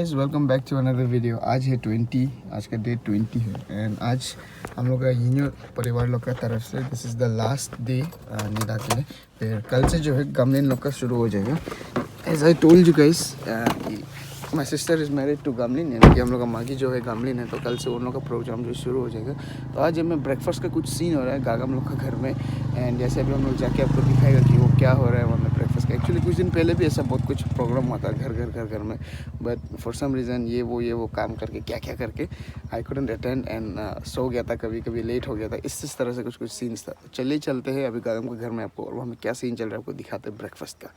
Welcome back to another video. आज है 20, आज का डेट 20 है एंड आज हम लोग का यूनियो परिवार लोग का तरफ से this is the last day Nida के लिए। फिर कल से जो है गमलिन लोग का शुरू हो जाएगा। As I told you guys, my sister is married to Gamlin, यानी कि हम लोग का माँ की जो है गमलिन है, तो कल से उन लोग का प्रोग्राम जो शुरू हो जाएगा। तो आज हमें ब्रेकफास्ट का कुछ सीन हो रहा है गागम लोग का घर में एंड जैसे अभी हम लोग जाके आपको दिखाएगा कि वो क्या हो रहा है वहाँ में ब्रेकफास्ट का। एक्चुअली कुछ दिन पहले भी ऐसा बहुत कुछ प्रोग्राम हुआ था घर में, बट फॉर सम रीज़न ये वो काम करके क्या करके I couldn't attend and so गया था, कभी कभी लेट हो गया था। इस तरह से कुछ सीन्स था। चलिए चलते हैं अभी गागम के घर में आपको, और वहाँ में क्या सीन चल रहा है आपको दिखाते हैं ब्रेकफास्ट का।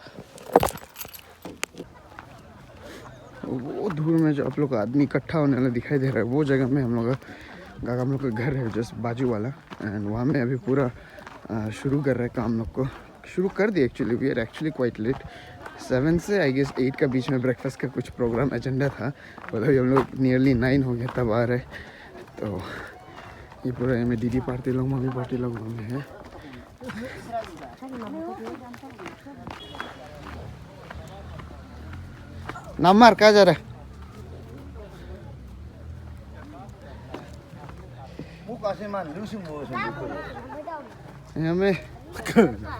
वो दूर में जो आप लोग का आदमी इकट्ठा होने वाला दिखाई दे रहा है, वो जगह में हम लोग का हम लोग का घर है, जस्ट बाजू वाला। एंड वहाँ में अभी पूरा शुरू कर रहे हैं काम लोग को, शुरू कर दिए। Actually we are actually quite late, 7 से आई गेस 8 का बीच में ब्रेकफास्ट का कुछ प्रोग्राम एजेंडा था, पर अभी हम लोग नियरली 9 हो गया तब आ रहे। तो ये पूरा में दीदी पार्टी लोग, मम्मी पार्टी लोग में है। नामार कहाँ जा रहा है? हमें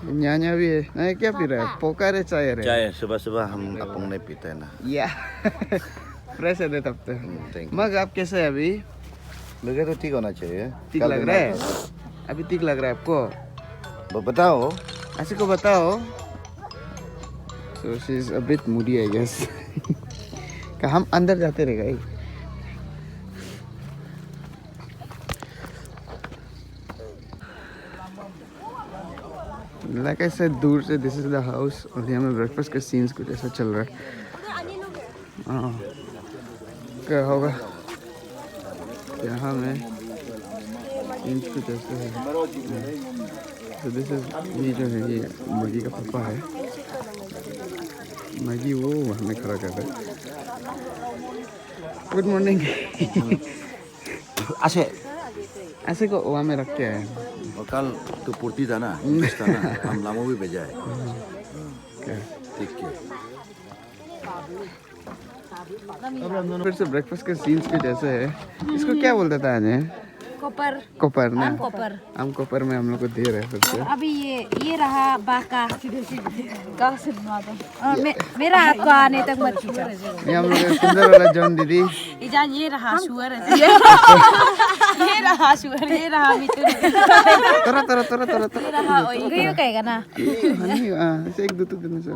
न्यान्या भी है। नहीं क्या पी रहा है? पोकार है चाय है? चाय सुबह सुबह हम अपन नहीं पीते हैं ना। या फ्रेश है तब तो। मग आप कैसे है अभी? मुझे तो ठीक होना चाहिए। ठीक लग रहा है अभी? ठीक लग रहा है आपको? बताओ, ऐसे को बताओ। So she's a bit moody I guess. कि हम अंदर जाते रहेगा। Like I said, दूर से दिस इज द हाउस, और यहाँ में ब्रेकफास्ट के सीन्स कुछ ऐसा चल रहा है। हाँ क्या होगा यहाँ में सीन्स कुछ ऐसे है। तो दिस इज ये जो है, ये मुर्गी का पापा है। मैगी वो हमें खड़ा कर रहा है। Good morning. ऐसे को वहाँ में रख के आए। और कल तो पूर्ति था ना, हम लामो भी भेजा है। ठीक है। फिर से ब्रेकफास्ट के सीन्स के जैसे है। इसको क्या बोलता था आज? कोपर ना, आम कोपर में हम लोग को दे रहे हैं फिर से। अभी ये रहा बाका। मेरा हाथ को आने तक मत खींचो। ये हम लोग सुंदर वाला जॉन दीदी। इजान ये रहा शुगर है। ये रहा शुगर, ये रहा मिठू। तोरा ये रहा ओइंगयो कहेगा ना। हनी ऐसे एक दो तो दिन से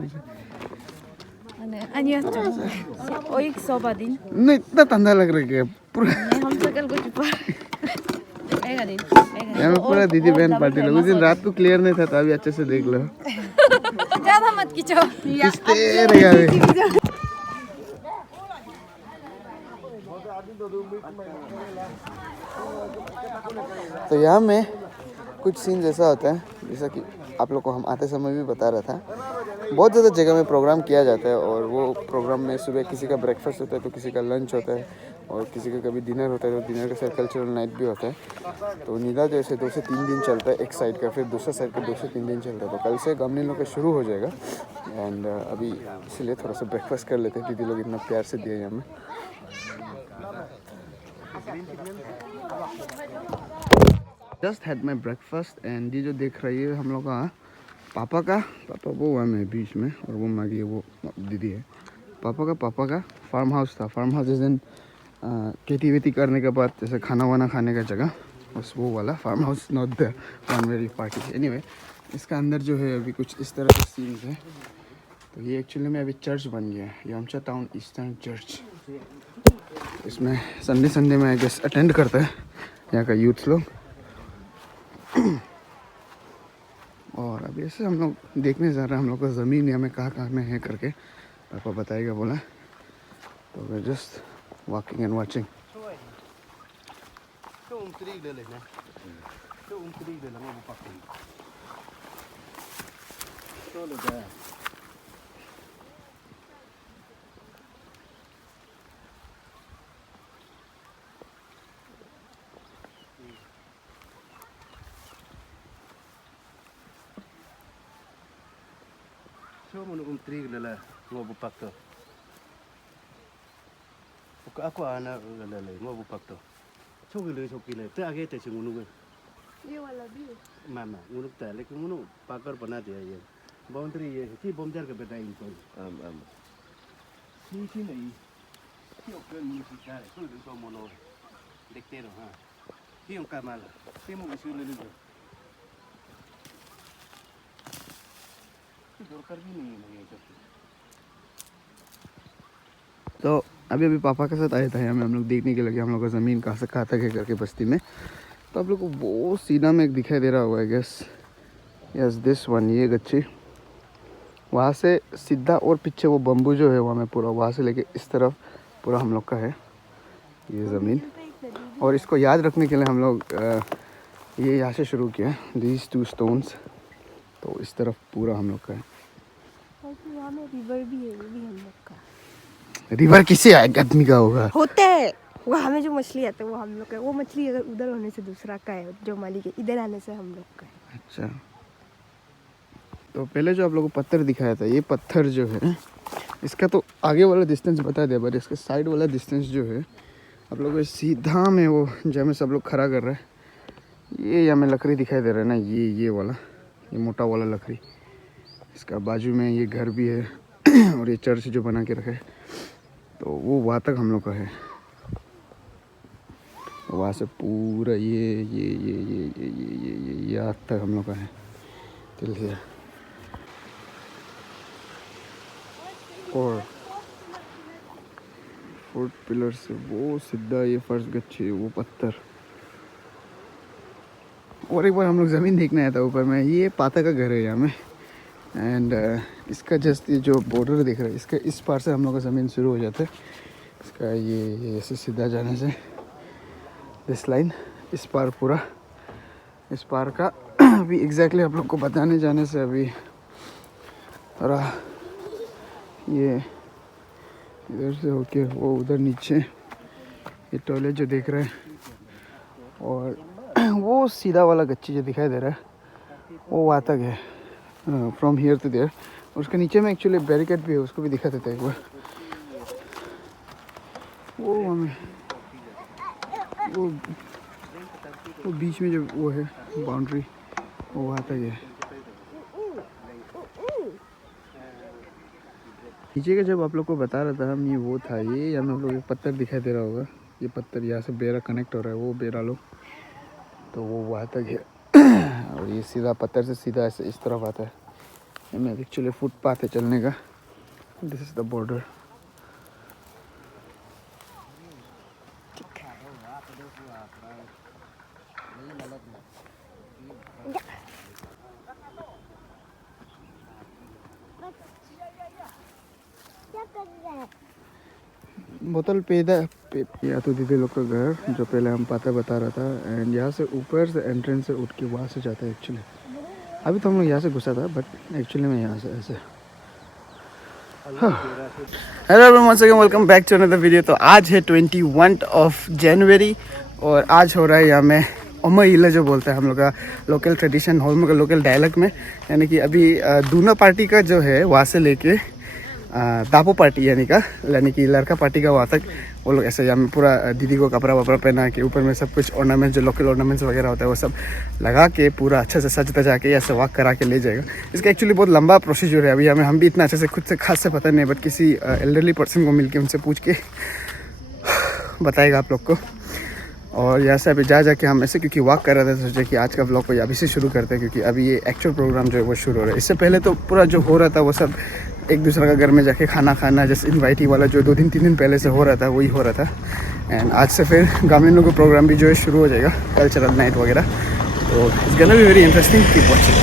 अन्य ओइ सोबा दिन नहीं इतना ठंडा लग रहा है पूरा। हम सकल को चुपा यहाँ में पूरा दीदी बहन पार्टी लोग। उस दिन रात को क्लियर नहीं था, तो अभी अच्छे से देख लो। ज्यादा मत खींचो। किसते रहेगा? तो यहाँ में कुछ सीन जैसा होता है, जैसा कि आप लोग को हम आते समय भी बता रहा था। बहुत ज़्यादा जगह में प्रोग्राम किया जाता है, और वो प्रोग्राम में सुबह किसी का ब्रेकफास्ट होता है, तो किसी का लंच होता है, और किसी का कभी डिनर होता है, तो डिनर के साथ कल्चरल नाइट भी होता है। तो निदा जैसे 2 से 3 दिन चलता है एक साइड का, फिर दूसरा साइड का 2 से 3 दिन चलता है। तो कल से गमलिन लोग का शुरू हो जाएगा एंड अभी इसलिए थोड़ा सा ब्रेकफास्ट कर लेते हैं। दीदी लोग इतना प्यार से दिए हमें। Just had my breakfast and ये जो देख रही है हम लोग का पापा वो हमें बीच में, और वो मागी वो दीदी है। पापा का फार्म हाउस था। फार्म हाउस जिस दिन खेती वेती करने के बाद जैसे खाना वाना खाने का जगह, बस वो वाला farm house, not the one very party. Anyway, इसका अंदर जो है अभी कुछ इस तरह के सीन्स है। तो ये एक्चुअली में अभी चर्च बन गया है, यामचा टाउन ईस्टर्न चर्च। इसमें संडे में आई गेस अटेंड करता है यहाँ का यूथ लोग। और अभी ऐसे हम लोग देखने जा रहे हैं हम लोग का ज़मीन यहाँ में कहाँ में है करके, पापा बताएगा बोला। तो वे just walking and watching. So, menurut trik adalah lobo pakto. Aku anak lele mau bupak tu. Choki le. Tu आगे ते चुनु में. ये वाला भी Mama, unuk ta लेकिन unuk पाकर बना दिया ये. Boundary ये थी बोमजार के बेटा इनको. सी नहीं. ये ओपन म्यूजिक है. कोई तो मोनो. देखते रहो हाँ. ये उनका माल. ये मुझे इशू ले लीजिए. दरकार भी नहीं है ये सब. तो अभी पापा के साथ आए थे हम लोग देखने के लगे हम लोग का ज़मीन कहाँ से कहाँ तक है करके बस्ती में। तो आप लोग को वो सीधा में एक दिखाई दे रहा होगा I guess, yes this one, ये गच्छी वहाँ से सीधा और पीछे वो बम्बू जो है वहाँ में पूरा वहाँ से लेके इस तरफ पूरा हम लोग का है ये ज़मीन। और इसको याद रखने के लिए हम लोग ये यहाँ से शुरू किया दीज 2 स्टोन्स। तो इस तरफ पूरा हम लोग का है। वहाँ में रिवर भी है, वो भी हम लोग का। रिवर किसी आदमी का होगा? होते हैं वहाँ में जो मछली आते हैं वो हम लोग का है। वो मछली अगर उधर होने से दूसरा का है, जो मालिक है इधर आने से हम लोग का है। अच्छा, तो पहले जो आप लोगों को पत्थर दिखाया था, ये पत्थर जो है इसका तो आगे वाला डिस्टेंस बता दिया, बट इसके साइड वाला डिस्टेंस जो है आप लोगों को सीधा में वो जहाँ में सब लोग खड़ा कर रहे हैं, ये यहाँ में लकड़ी दिखाई दे रहा है ना, ये वाला, ये मोटा वाला लकड़ी। इसका बाजू में ये घर भी है और ये चर्च जो बना के रखा है, तो वो वहाँ तक हम लोग का है। वहाँ से पूरा ये यहाँ तक हम लोग का है। चलिए, और 4 पिलर से वो सीधा ये फर्श गच्छी, वो पत्थर। और एक बार हम लोग ज़मीन देखने आया था ऊपर में, ये पाता का घर है यहाँ में। एंड इसका जस्ट ये जो बॉर्डर दिख रहा है, इसका इस पार से हम लोग का ज़मीन शुरू हो जाता है। इसका ये ऐसे सीधा जाने से दिस लाइन, इस पार पूरा, इस पार का अभी एग्जैक्टली आप लोग को बताने जाने से अभी रहा ये इधर से होके वो उधर नीचे ये टॉयलेट जो देख रहे हैं, और वो सीधा वाला गच्ची जो दिखाई दे रहा है वो वहाँ तक है, फ्रॉम हियर टू देयर। और उसके नीचे में एक्चुअली बैरिकेड भी है, उसको भी दिखा देता है एक बार। वो हमें वो बीच में जो वो है बाउंड्री, वो वहाँ तक है। नीचे का जब आप लोग को बता रहा था हम, ये वो था, ये हमें हम लोग एक पत्थर दिखाई दे रहा होगा, ये पत्थर यहाँ से बेरा कनेक्ट हो रहा है, वो बेरा लो, तो वो वहाँ तक है। और ये सीधा पत्थर से सीधा ऐसे इस तरफ आता है। ये में एक्चुअली फुटपाथ है चलने का। This is the border. बोतल या तो दीदी लोग का घर जो पहले हम पता बता रहा था, एंड यहाँ से ऊपर से एंट्रेंस से उठ के वहाँ से जाता है एक्चुअली। अभी तो हम लोग यहाँ से घुसा था, बट एक्चुअली मैं यहाँ से ऐसे। Hello everyone, once again welcome back to another video. तो आज है 21 जनवरी और आज हो रहा है यहाँ में ओमईला जो बोलता है हम लोग का लोकल ट्रेडिशन, हम का लोकल डायलॉग में, यानी कि अभी दूना पार्टी का जो है वहाँ से लेके दापो पार्टी यानी कि लड़का पार्टी का वहाँ तक वो लोग ऐसे यहाँ में पूरा दीदी को कपड़ा वपड़ा पहना के ऊपर में सब कुछ ऑर्नामेंट जो लोकल ऑर्नामेंट्स वगैरह होता है वो सब लगा के पूरा अच्छे से सज तजा के ऐसे वॉक करा के ले जाएगा। इसका एक्चुअली बहुत लंबा प्रोसीजर है। अभी हम भी इतना अच्छे से खुद से खास से पता नहीं है, बट किसी एल्डरली पर्सन को मिल के उनसे पूछ के बताएगा आप लोग को। और यहाँ से अभी जाके हम ऐसे क्योंकि वॉक कर रहे थे, सोचे कि आज का व्लॉग को अभी से शुरू करते हैं, क्योंकि अभी ये एक्चुअल प्रोग्राम जो है वो शुरू हो रहा है। इससे पहले तो पूरा जो हो रहा था वो सब एक दूसरे का घर में जाके खाना खाना, जैसे इनवाइटी वाला जो 2 3 दिन पहले से हो रहा था वही हो रहा था। एंड आज से फिर ग्रामीणों का प्रोग्राम भी जो है शुरू हो जाएगा, कल्चरल नाइट वगैरह। तो it's gonna be very interesting, keep watching.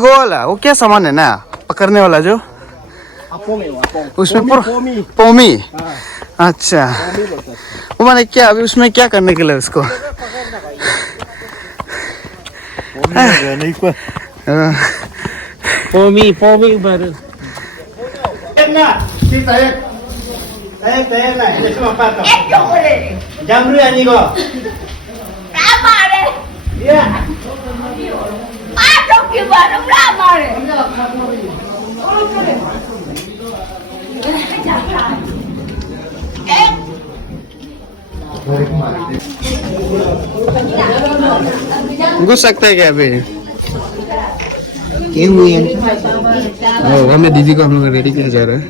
गोला वो क्या सामान है ना पकड़ने वाला जो उसमें पोमी, अच्छा वो मैंने क्या अभी उसमें क्या करने के लिए उसको पोमी baru. Jamru ani ko. Berapa deh? Iya. Masuk gimana berapa deh? घुस सकता है क्या अभी? हमें दीदी को हम लोग रेडी किया जा रहा है।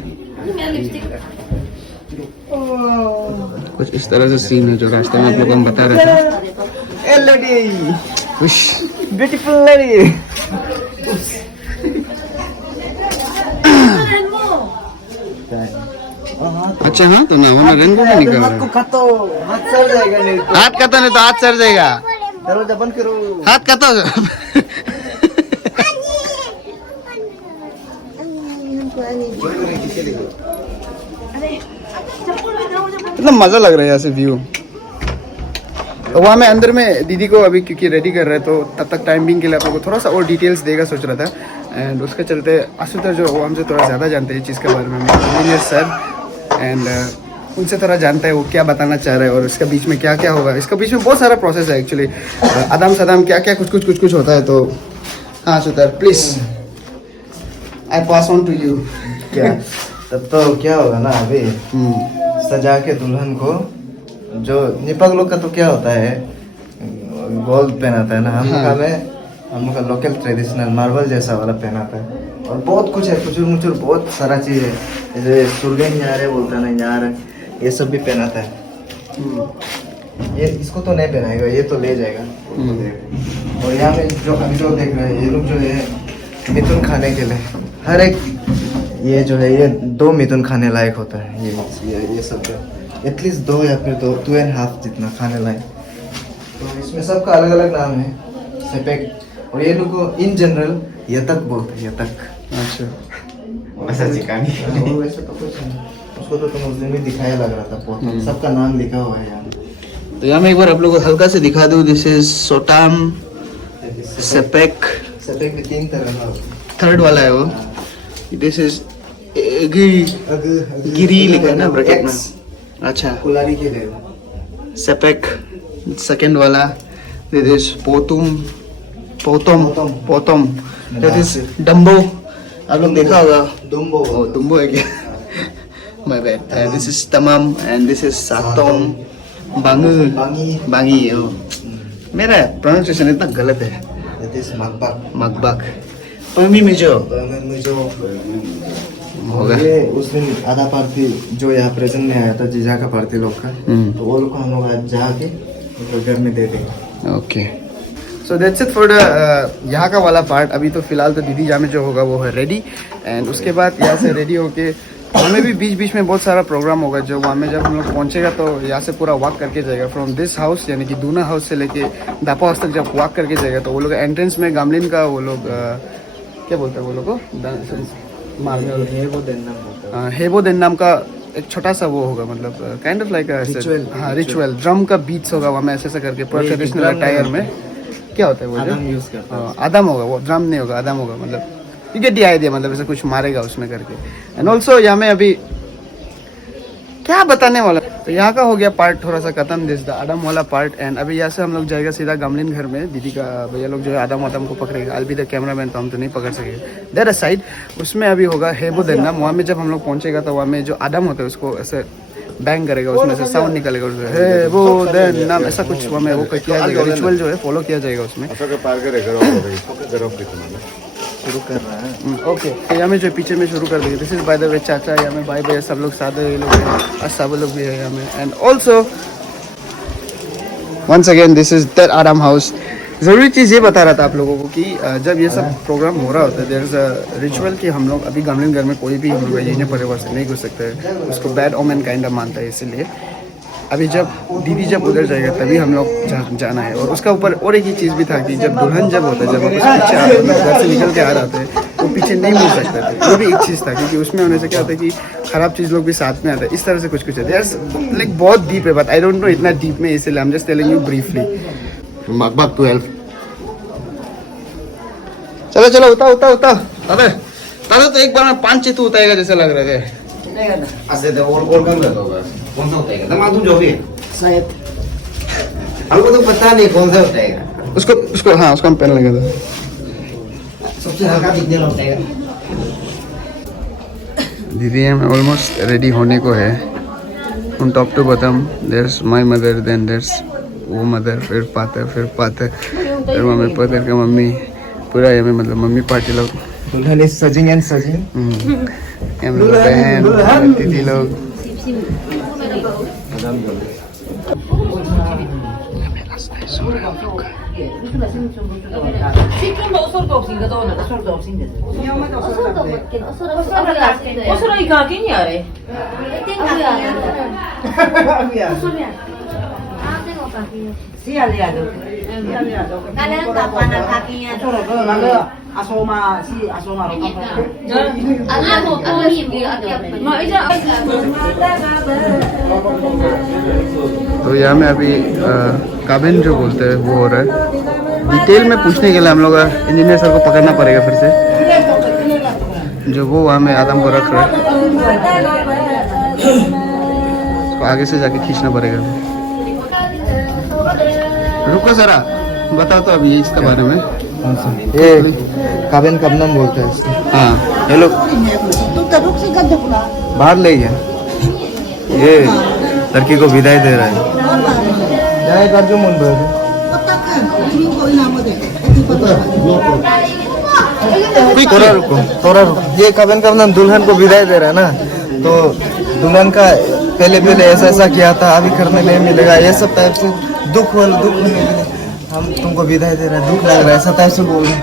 कुछ इस तरह से सीन है जो रास्ते में आप लोग को हम बता रहे थे। Beautiful lady. अच्छा हाँ तो ना होना रेनबो में निकल रहा है। हाथ सर जाएगा नहीं तो। हाथ का तो नहीं तो हाथ सर जाएगा। दरवाजा बंद करो। हाथ का तो कितना मजा लग रहा है यहाँ से व्यू। तो वहाँ मैं अंदर में दीदी को अभी क्योंकि रेडी कर रहे हैं तो तब तक टाइमिंग के लिए आप लोगों को थोड़ा सा और डिटेल्स देगा सोच रहा था। एंड उसके चलते आशुतोष जो वो हमसे थोड़ा ज़्यादा जानते हैं इस चीज़ के बारे में इंजीनियर सर। एंड उनसे थोड़ा जानता है वो क्या बताना चाह रहे हैं और इसके बीच में क्या क्या होगा। इसके बीच में बहुत सारा प्रोसेस है एक्चुअली। आदाम सदाम क्या क्या कुछ होता है। तो हाँ सुतर please I pass on to you. क्या तब तो क्या होगा ना अभी सजा के दुल्हन को जो निपक लोग का तो क्या होता है गोल्ड पहनाता है ना। हम लोग का लोकल ट्रेडिशनल मार्बल जैसा वाला पहनाता है और बहुत कुछ है कुचुर मुचुर बहुत सारा चीज़ है। जैसे सुरगन यार बोलता है ना यार ये सब भी पहनाता है। ये इसको तो नहीं पहनाएगा ये तो ले जाएगा। और यहाँ में जो अभी जो देख रहे हैं ये लोग जो है मिथुन खाने के लिए हर एक ये जो है ये 2 मिथुन खाने लायक होता है। ये सब जो एटलीस्ट 2 या फिर 2.5 जितना खाने लायक। तो इसमें सबका अलग अलग नाम है सेपेक। और ये लोग को इन जनरल यतक बोलते हैं यतक। अच्छा वैसा चिकानी वैसे तो कुछ नहीं उसको तो तुम उस दिन भी दिखाया लग रहा था बहुत सबका नाम लिखा हुआ है यहाँ। तो यहाँ मैं एक बार आप लोगों को हल्का से दिखा दूँ। दिस इज सोटाम सेपेक। सेपेक भी 3 तरह का थर्ड वाला है वो। दिस इज गिरी लिखा है ना ब्रैकेट में। अच्छा कुलारी के लिए सेपेक सेकंड वाला। दिस इज पोतम दैट इज डम्बो। आप लोग देखा होगा दुम्बो दुम्बो है क्या? My bad. दिस इज तमाम एंड दिस इज सातोम बांगी। मेरा प्रोनाउंसिएशन इतना गलत है। It is makbak मकबक पमी में जो होगा। ये उस दिन आधा पार्टी जो यहाँ प्रेजेंट में आया था जीजा का पार्टी लोग का तो वो लोग को हम लोग आज जाके उनको घर में दे देंगे। Okay so that's it for the यहाँ का वाला पार्ट। अभी तो फिलहाल तो दीदी जामे जो होगा वो है रेडी। एंड उसके बाद यहाँ से रेडी होके हमें भी बीच में बहुत सारा प्रोग्राम होगा। जो वहाँ में जब हम लोग पहुँचेगा तो यहाँ से पूरा वॉक करके जाएगा फ्रॉम दिस हाउस यानी कि दूना हाउस से लेके दापा हाउस तक। जब वॉक करके जाएगा तो वो लोग एंट्रेंस में गामलिन का वो लोग क्या बोलते हैं वो लोग को हेबो देन नाम का एक छोटा सा वो होगा मतलब काइंड ऑफ लाइक हाँ रिचुअल ड्रम का बीट्स होगा वहाँ में ऐसे करके पूरा ट्रेडिशनल अटायर में। क्या होता है वो आदम होगा वो ड्रम नहीं होगा आदम होगा मतलब यू गेट द आइडिया मतलब ऐसा कुछ मारेगा उसमें करके। एंड ऑल्सो यहाँ में अभी क्या बताने वाला। तो यहाँ का हो गया पार्ट थोड़ा सा खत्म दिस द आदम वाला पार्ट। एंड अभी यहाँ से हम लोग जाएगा सीधा गामलिन घर में। दीदी का भैया लोग जो है आदम को पकड़ेगा। अल बी द कैमरामैन तो हम तो नहीं पकड़ सकेंगे देयर साइड। उसमें अभी होगा हेबो देन्नाम। वहाँ में जब हम लोग पहुँचेगा तो वहाँ में जो आदम होता है उसको ऐसे बैंग करेगा उसमें से साउंड निकलेगा उसमें हेबो देन्नाम ऐसा कुछ वहाँ में वो किया जाएगा। रिचुअल जो है फॉलो किया जाएगा उसमें। शुरू कर रहा है ओके तो यहाँ में जो पीछे में शुरू कर देंगे। This is by the way चाचा यहाँ में भाई भैया सब लोग साथ ये लोग हैं और सब लोग भी है यहाँ में। And also once again this is that आराम हाउस। ज़रूरी चीज़ ये बता रहा था आप लोगों को कि जब ये सब प्रोग्राम हो रहा होता है देयर इज़ अ रिचुअल कि हम लोग अभी गामलिन घर में कोई भी हम लोग ये परिवार से नहीं घुस सकते। उसको बैड ओमेन काइंड ऑफ मानता है। इसलिए अभी जब दीदी जब उधर जाएगा तभी हम लोग जाना है। और उसका ऊपर और एक ही चीज़ भी था कि जब दुल्हन जब होता है जब उसके पीछे घर से निकल के आ रहे थे तो पीछे नहीं मिल सकते थे। वो भी एक चीज़ था क्योंकि उसमें होने से क्या होता है कि खराब चीज़ लोग भी साथ में आते हैं। इस तरह से कुछ है लाइक बहुत डीप है बट आई डोंट नो इतना डीप में इसलिए I am just telling you briefly. मकबक 12 चलो चलो उतार अरे तो एक बार में 5 चित्त उतारेगा जैसे लग रहे थे। और कौन सा उठाएगा मालूम जो भी शायद हमको तो पता नहीं कौन सा उठाएगा। उसको हाँ उसको हम पहन लेंगे। सबसे हल्का दिखने वाला उठाएगा। दीदी हम ऑलमोस्ट रेडी होने को है। on top to bottom there's my mother, then there's वो मदर, फिर पातर, फिर मम्मी, पातर का मम्मी, पूरा ये में मतलब मम्मी पार्टी लोग, दुल्हन इज सजिंग एंड सजिंग, हम लोग बहन, दीदी लोग, Kalian kapan kakinya? तो यहाँ में अभी काबिन जो बोलते हैं वो हो रहा है। डिटेल में पूछने के लिए हम लोग इंजीनियर सर को पकड़ना पड़ेगा फिर से, जो वो वहाँ में आदम को रख रहा है, तो आगे से जाके खींचना पड़ेगा। रुको जरा, बताओ तो अभी इसके बारे में। ये काबिन कबनम बोलते हैं इसको। हाँ, ये लोग बाहर ले गया, ये लड़की को विदाई दे रहा है। थोड़ा रुको, ये काबिन कबनम दुल्हन को विदाई दे रहा है ना, तो दुल्हन का पहले ऐसा किया था, अभी करने नहीं मिलेगा, ये सब टाइप से दुख होने के लिए हम तुमको विदाई दे रहे हैं, दुख लग रहा है, ऐसा टाइप से बोल रहे हैं।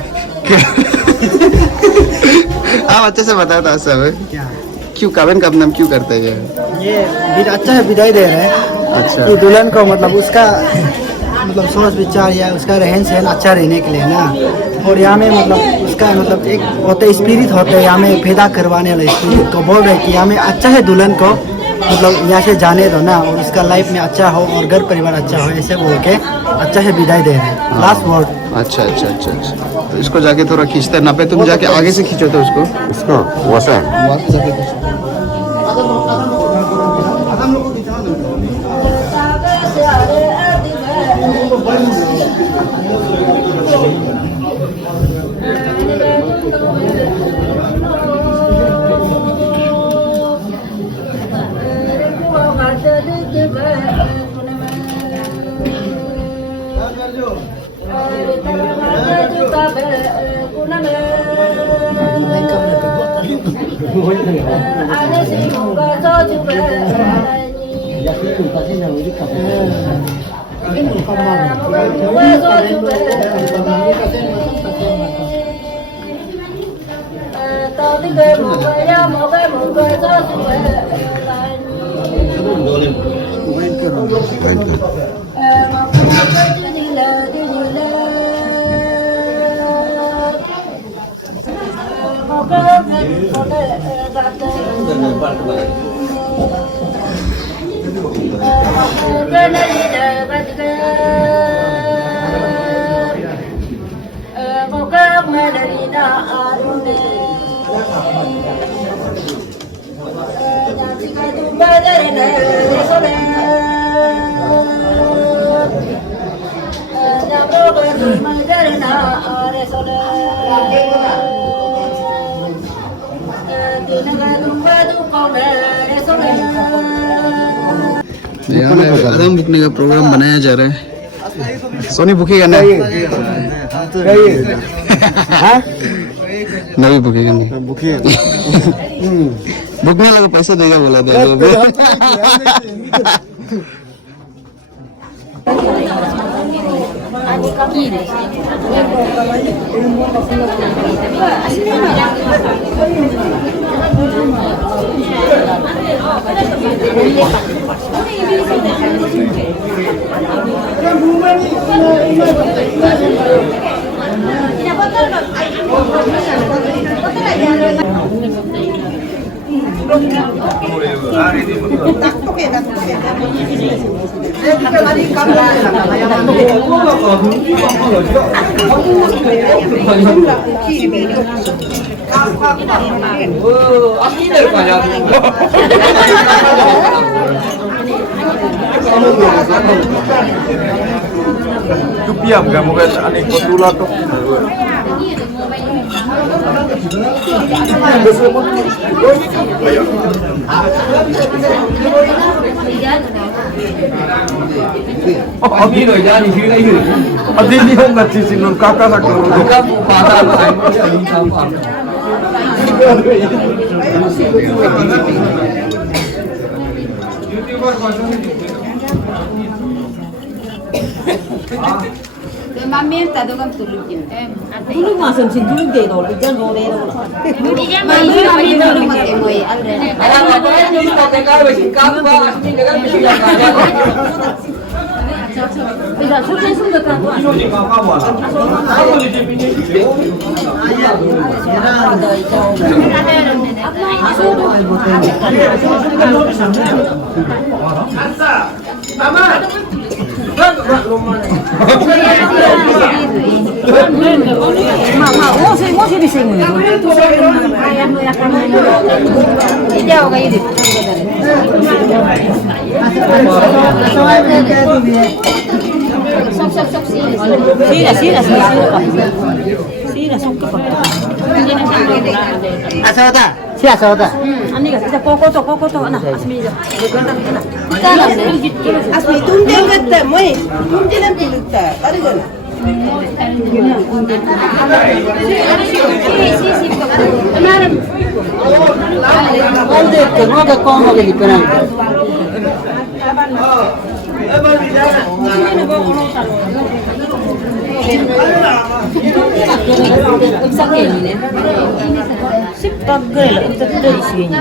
आप अच्छे से बताओ तो सब क्यों काबिन का नाम क्यों करते हैं ये अच्छा है, विदाई दे रहे हैं। अच्छा, ये दुल्हन को मतलब उसका मतलब सोच विचार या उसका रहन सहन अच्छा रहने के लिए ना, और यहाँ में मतलब उसका मतलब एक होते स्पिरिट होते हैं यहाँ में पैदा करवाने वाला स्पिरिट को बोल रहे कि यहाँ में अच्छा है, दुल्हन को मतलब यहाँ से जाने दो ना, और उसका लाइफ में अच्छा हो और घर परिवार अच्छा हो, ऐसे बोल के अच्छा है विदाई दे रहे हैं। Last word. अच्छा, तो इसको जाके थोड़ा खींचते ना पे, तुम जाके आगे से खींचो तो उसको वैसा जाके खींचो। यहाँ में आदम बुकने का प्रोग्राम बनाया जा रहा है। सोनी बुकेगा ना? नहीं बुकेगा, नहीं बुकने लगा, पैसे देगा बोला था। Piam kamu kan anik petula tuh. Abi rồi ra thì khi đây rồi. अभी नहीं होगा चीज़ इन काका का करो Các phụ bà ta có ảnh có ảnh sao mà. Mami está tocando tu lucha. Dulu masih sendiri deh, dulu jangan boleh. Mami dulu mati moi alre. Ada apa ni kita tengah besi kamu bah ni dengan besi yang ada. Tidak sudah sudah kan. Ini apa buat? Kamu di sini. Mau sih di sini. Jauh kayak gitu. Sok sini. Sila sok ke. Asal tak? Ani kan kita koko to anak asmi je. Asmi tunde kata moi. Tunde nak pilih tak ada kan? Onde que no que como que diferente. Sip tagel untuk dari sini.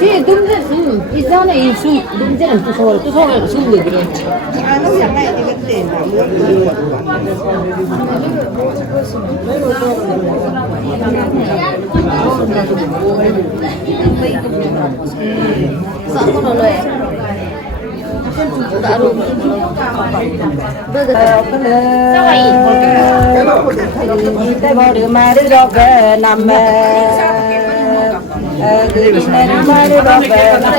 Si đúng thế, ít ra này su, đúng thế là tôi thôi là su người kia. Ano yang naik di gede nak Satu dulu ya. Kita baru mari doa nama. Kita mari doa nama.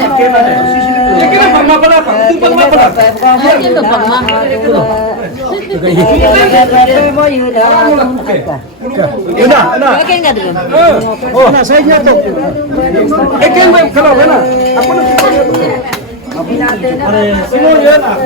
Kira pernah apa? Tumpang apa? Kita pernah. Ina. Makin enggak dulu. Oh, saya nyatok. Kan kalau mana? Apa nak kita? Semua ya nak.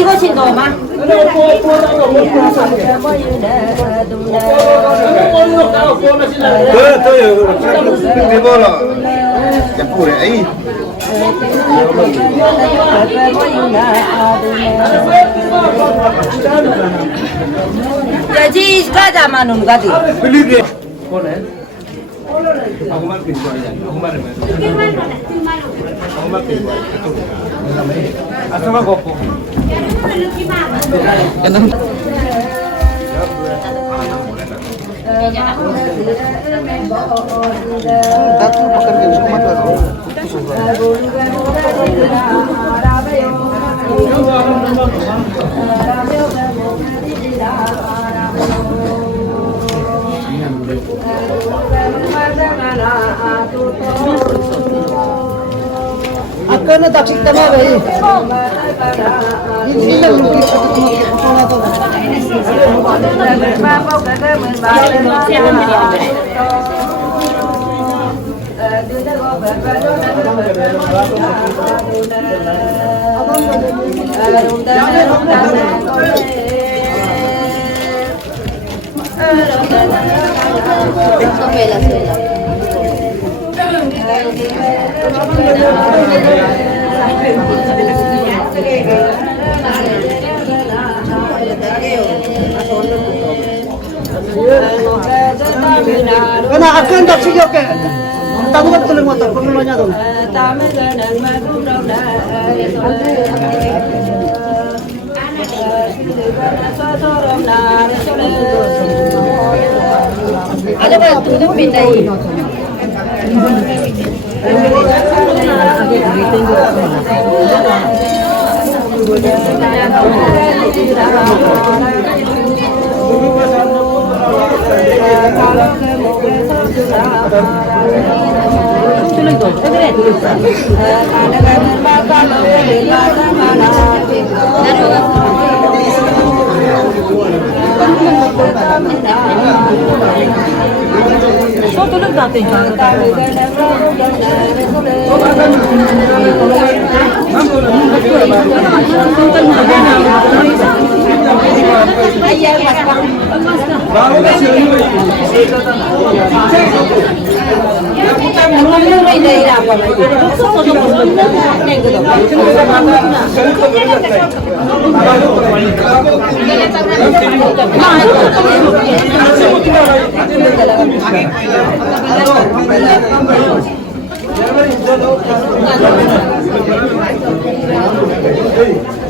이거 진도마. Ini bola. Campur eh. Jadi kada manum gadi. Beli dia. Kau ni? Aku makan kau aja. Aku makan. Aku makan kau. Asal kau kau. Satu makan dia semua tu. Apa nak tak kita mau ini? Ini mungkin Kena akan tak sih oke. Tahu betul motor pengelola tu. Ada batu tu pindah.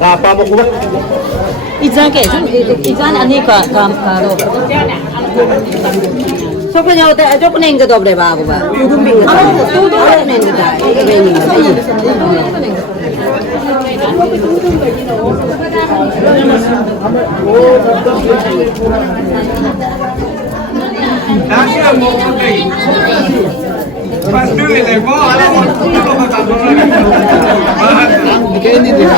Apa mau kuat? Ijan ke? Ijan ani ka karo. So ko jaw ta jo pning ga dobre ba ko ba. Tu ming ga. Tu do nen ga. Ga be ni ga. Nasi mau kuat. Pas dulu ni mo ada mau tak boleh. Ini dia.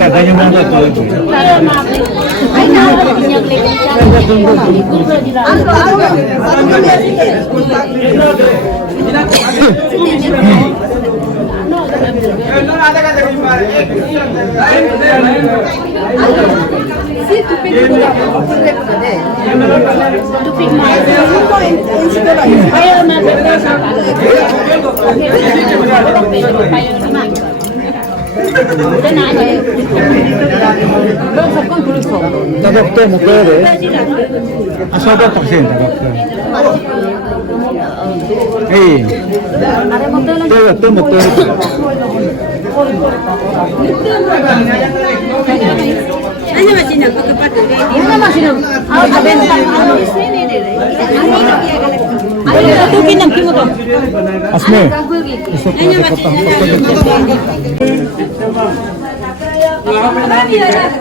Katanya mana tu? Doktor muka deh. Asal doktor sih doktor. Hei, doktor muka. Asme.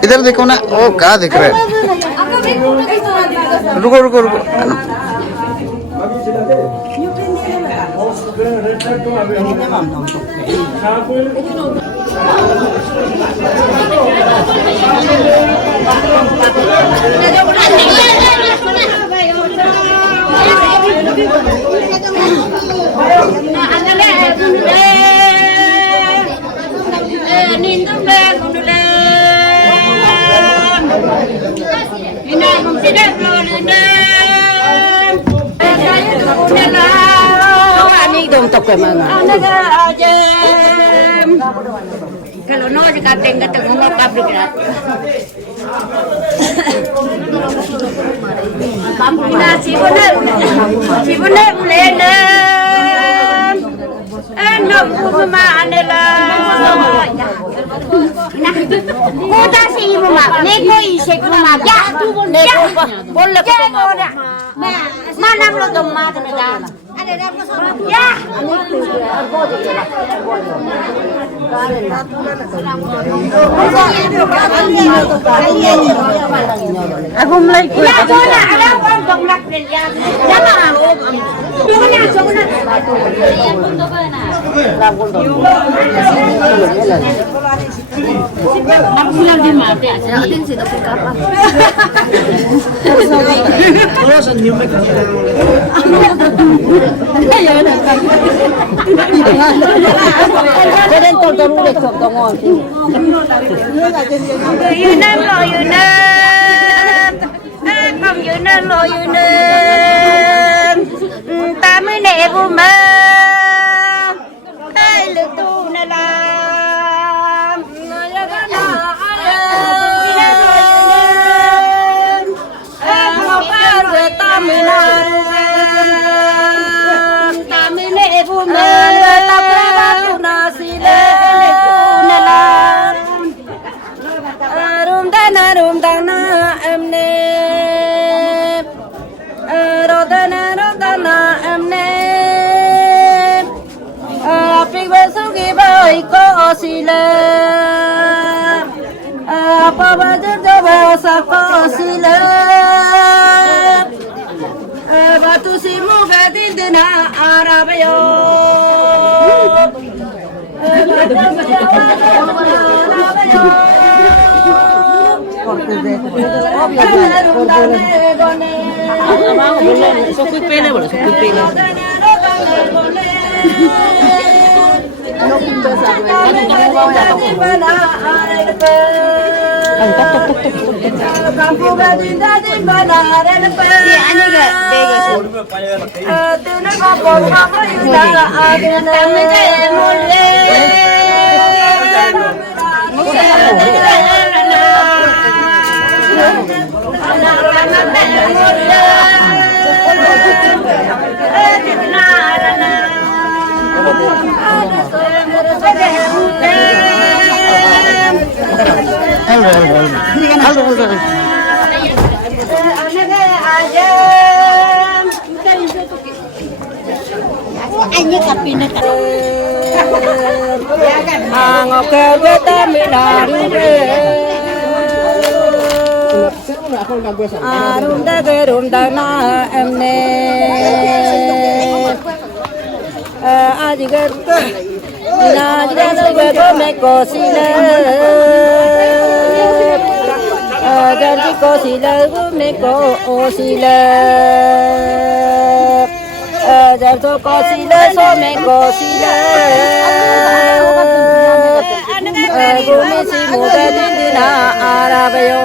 इधर देखो ना, वो क्या दिख रहा है? रुको रुको रुको। Kalau no dikatain kata ngomong pabrik rat. Nah, si benar mulena. No, mama anela. Nah, kota si mama, neko isek mama. Ya, neko boleh ke mama. Mana belum doma tu dah. Ya. Aku mulai kulit. Ya, boleh. Ada orang dongrak dia. Jangan. Jangan. थोड़ा सा new में Yêu Nam lo yêu Nam, không yêu Nam lo yêu Nam, ta mới nè vô mà, ai lừa tu nè làm, không bao giờ ta mới làm, ta mới nè vô mà, ta phải bắt tu na si lê tu nè làm. Rum dana amne amne apik besugi bai ko sila apa bajur jaba sa ko sila batu simu gadin dina arabayo Anh cặp pin ngọc kêu với ta mới là rum da na em nè a di ga na di ga no ga go me ko si le ga di ko si le go me ko o si le ga to ko si le so me ko si le go me si mo ga din din na ara ba yo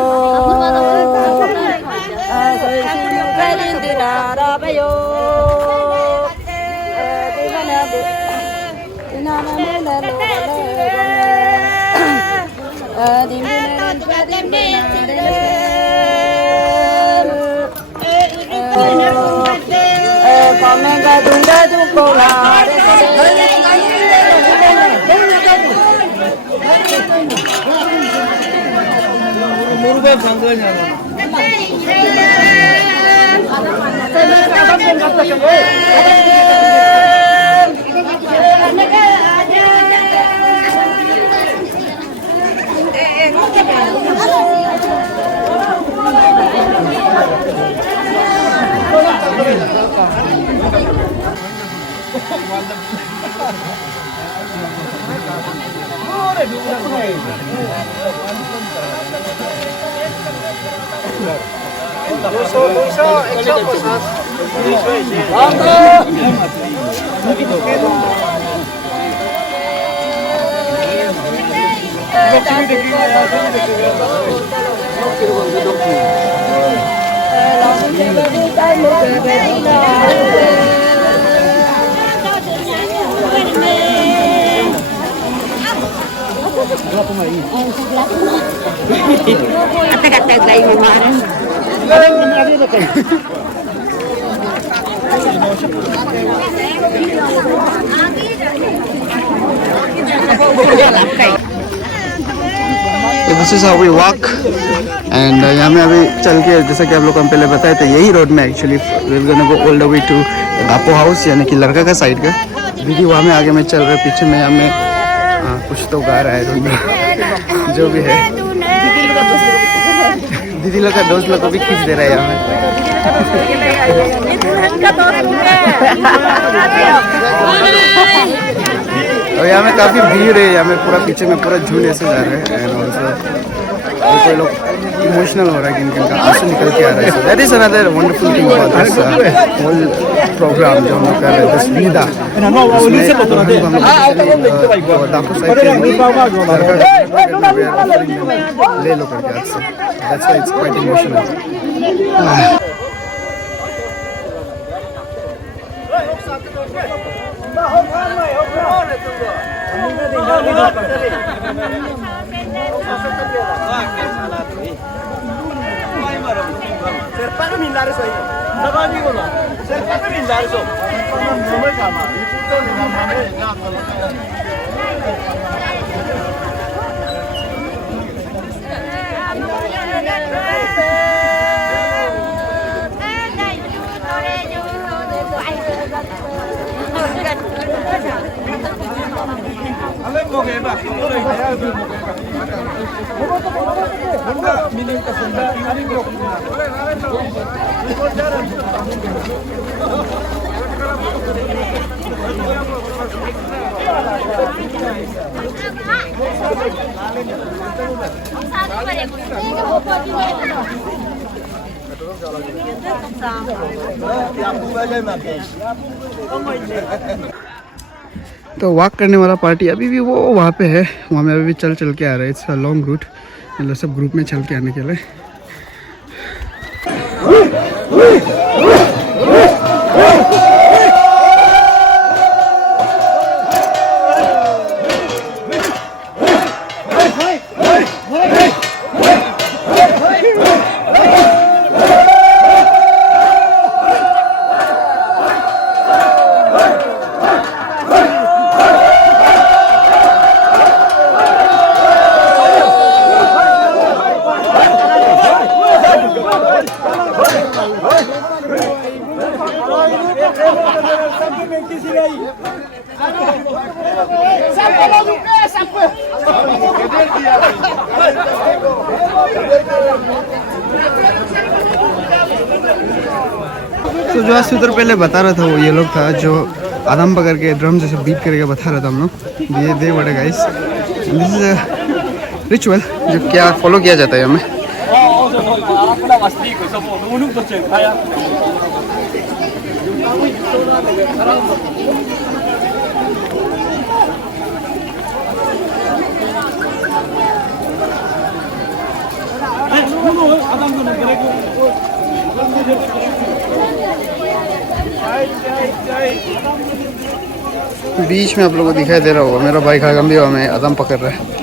This is how we walk and यहाँ में अभी चल के जैसा कि आप लोग को हम पहले बताए थे यही रोड में actually we're gonna go all the way to गापो हाउस यानी कि लड़का का साइड का दीदी वहाँ में आगे में चल रहा है पीछे में यहाँ में कुछ तो गा रहा है जो भी है दीदी लोग का दोस्त लोग को भी खींच दे रहा है यहाँ में और यहाँ में काफ़ी भीड़ है, यहाँ में पूरा पीछे में पूरा झूल ऐसे जा रहे हैं एंड ऑल्सो कोई लोग इमोशनल हो रहा है कि इनका आंसू निकल के आ रहा है. That is another wonderful thing about this whole program जो हम लोग कर रहे हैं, दिस विदा. दापो साइड ले लो करके आज से. That's why it's quite emotional. तो वॉक करने वाला पार्टी अभी भी वो वहाँ पे है, वहाँ में अभी भी चल के आ रहे हैं. इट्स अ लॉन्ग रूट, मतलब सब ग्रुप में चल के आने के लिए. तो जो आज उधर पहले बता रहा था वो ये लोग था जो आदम पकड़ के ड्रम जैसे बीट करके बता रहा था हम लोग. ये दे बड़े guys, this is a ritual जो क्या फॉलो किया जाता है हमें. बीच में आप लोगों को दिखाई दे रहा होगा मेरा भाई खागम भी हमें आदम पकड़ रहा है.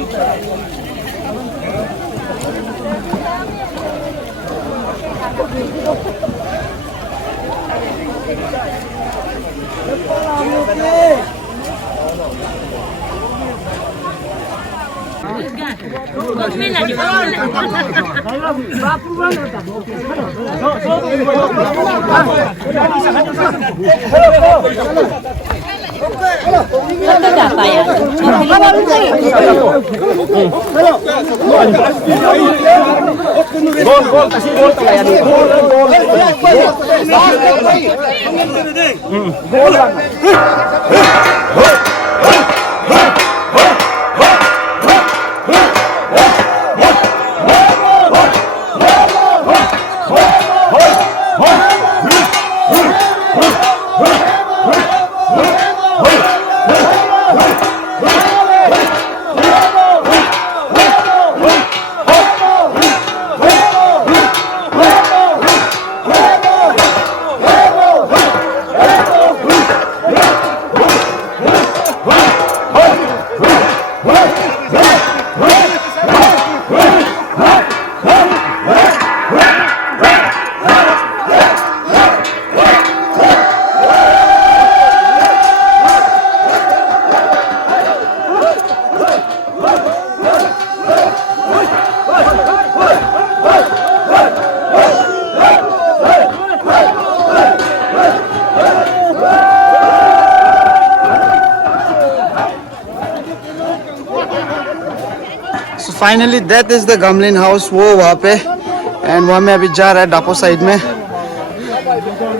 Finally that is the Gamlin house, वो वहाँ पे. एंड वहाँ में अभी जा रहा है डापो साइड में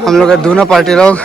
हम लोग का दूना पार्टी लोग.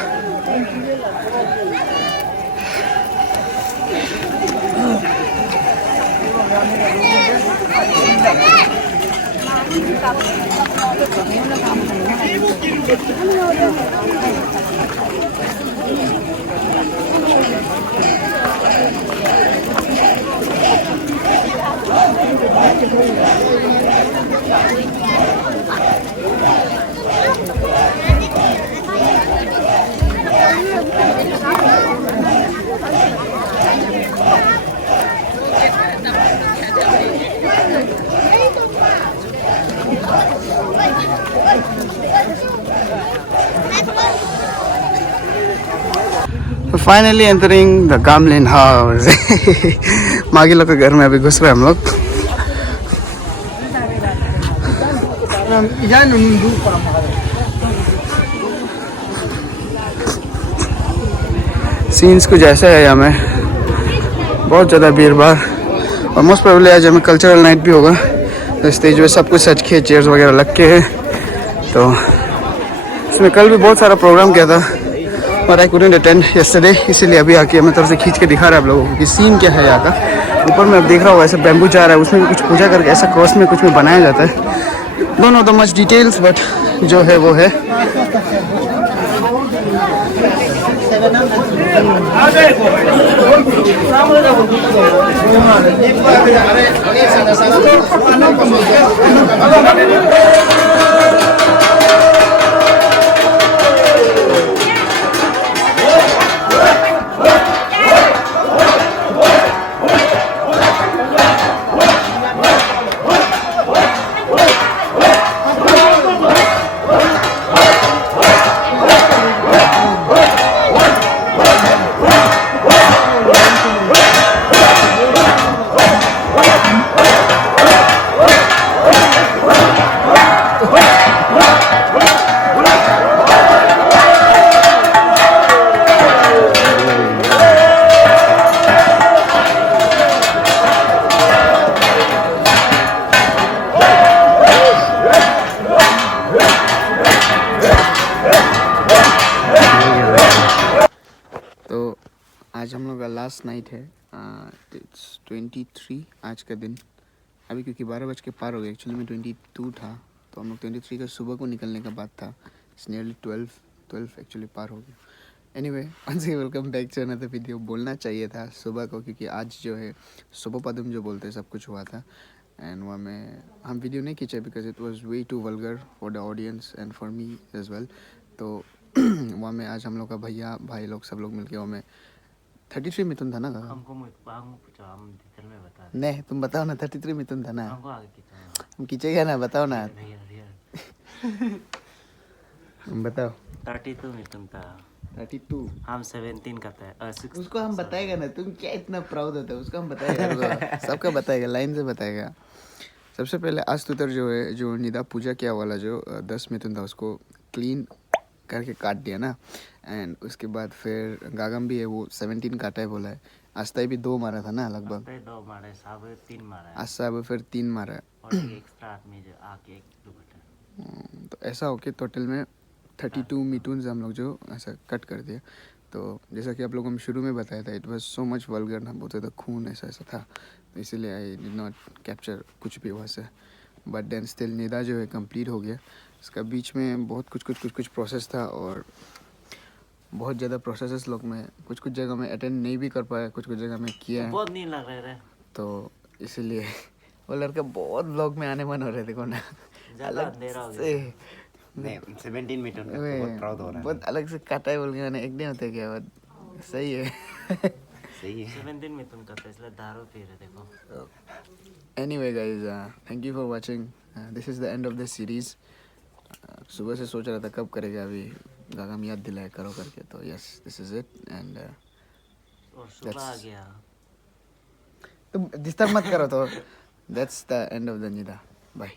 Finally entering the Gamlin house. मागे लोग के घर में अभी घुस रहे हैं हम लोग. सीन्स कुछ ऐसा है यहाँ में, बहुत ज़्यादा भीड़ भाड़, और मोस्ट प्रोबेबली आज हमें कल्चरल नाइट भी होगा. तो स्टेज पे सब कुछ सज के चेयर्स वगैरह लग के है. तो इसमें कल भी बहुत सारा प्रोग्राम किया था, but I couldn't attend yesterday, इसीलिए अभी आके मैं तरफ से खींच के दिखा रहा है आप लोगों को कि सीन क्या है यहाँ का. ऊपर में आप देख रहा हूँ ऐसे बैम्बू जा रहा है, उसमें भी कुछ पूजा करके ऐसा क्रॉस में कुछ में बनाया जाता है. Don't know the much details, but जो है वो है. आज हम लोग का लास्ट नाइट है. इट्स 23 आज का दिन. अभी क्योंकि 12 बज के पार हो गए, एक्चुअली में 22 था, तो हम लोग 23 का सुबह को निकलने का बात था. इट्स नियरली 12 एक्चुअली पार हो गया. Anyway, once again welcome back to another video. बोलना चाहिए था सुबह को, क्योंकि आज जो है सुबह पदम जो बोलते हैं सब कुछ हुआ था. एंड वहाँ में हम वीडियो नहीं खींचे because it was way too vulgar for the audience and for me as well. तो वहाँ में आज हम लोग का भैया भाई लोग सब लोग मिलके वहाँ में 33 मिथुन था ना. हमको पूछा, हम डिटेल में बता. नहीं, तुम बताओ ना. 33 मिथुन था ना. हमको आगे खींचना. हम खींचेगा ना, बताओ ना. बताओ. 32 मिथुन था. 32. हम 17 का था. उसको हम बताएगा ना. तुम क्या इतना प्राउड होता है. उसको हम बताएगा. सबका बताएगा, लाइन से बताएगा. सबसे पहले आज तुतर जो है, जो निदा पूजा किया वाला जो 10 मिथुन था, उसको क्लीन करके काट दिया ना. एंड उसके बाद फिर गागम भी है, वो 17 काटा है बोला है. आस्था भी 2 मारा था ना लगभग. 2 मारे, साब 3 मारा. आस्था फिर 3 मारा है. और एक एक्स्ट्रा आदमी जो आके 1-2 घंटा. तो ऐसा होके टोटल में 32 मिथुन से हम लोग जो ऐसा कट कर दिया. तो जैसा कि आप लोगों को शुरू में बताया था, it was so much vulgar ना, बहुत ज़्यादा खून ऐसा था. तो इसीलिए आई डिड नॉट कैप्चर कुछ भी वहाँ से. बट देन स्टिल निदा जो है कंप्लीट हो गया. इसका बीच में बहुत कुछ प्रोसेस था, और बहुत ज़्यादा प्रोसेस लोग में कुछ जगह में अटेंड नहीं भी कर पाया, कुछ जगह में किया है. बहुत नींद लग रहा है. तो इसीलिए वो लड़का बहुत व्लॉग में आने मन हो रहे थे. देखो ना, ज़्यादा अंधेरा हो गया. नहीं, 17 मिनट बहुत प्राउड हो रहा है. बहुत अलग से काटा है बोल के मैंने. एक नहीं होता क्या, बट सही है. सही है. 17 मिनट का था, इसलिए दारू पी रहे. देखो. Anyway guys, thank you for watching. This is the end of the series. सुबह से सोच रहा था कब करेगा, अभी गागम याद दिलाया करो करके. तो yes, this is it. And और सुबह आ गया. तुम डिस्टर्ब मत करो. तो that's the end of the Nida. Bye.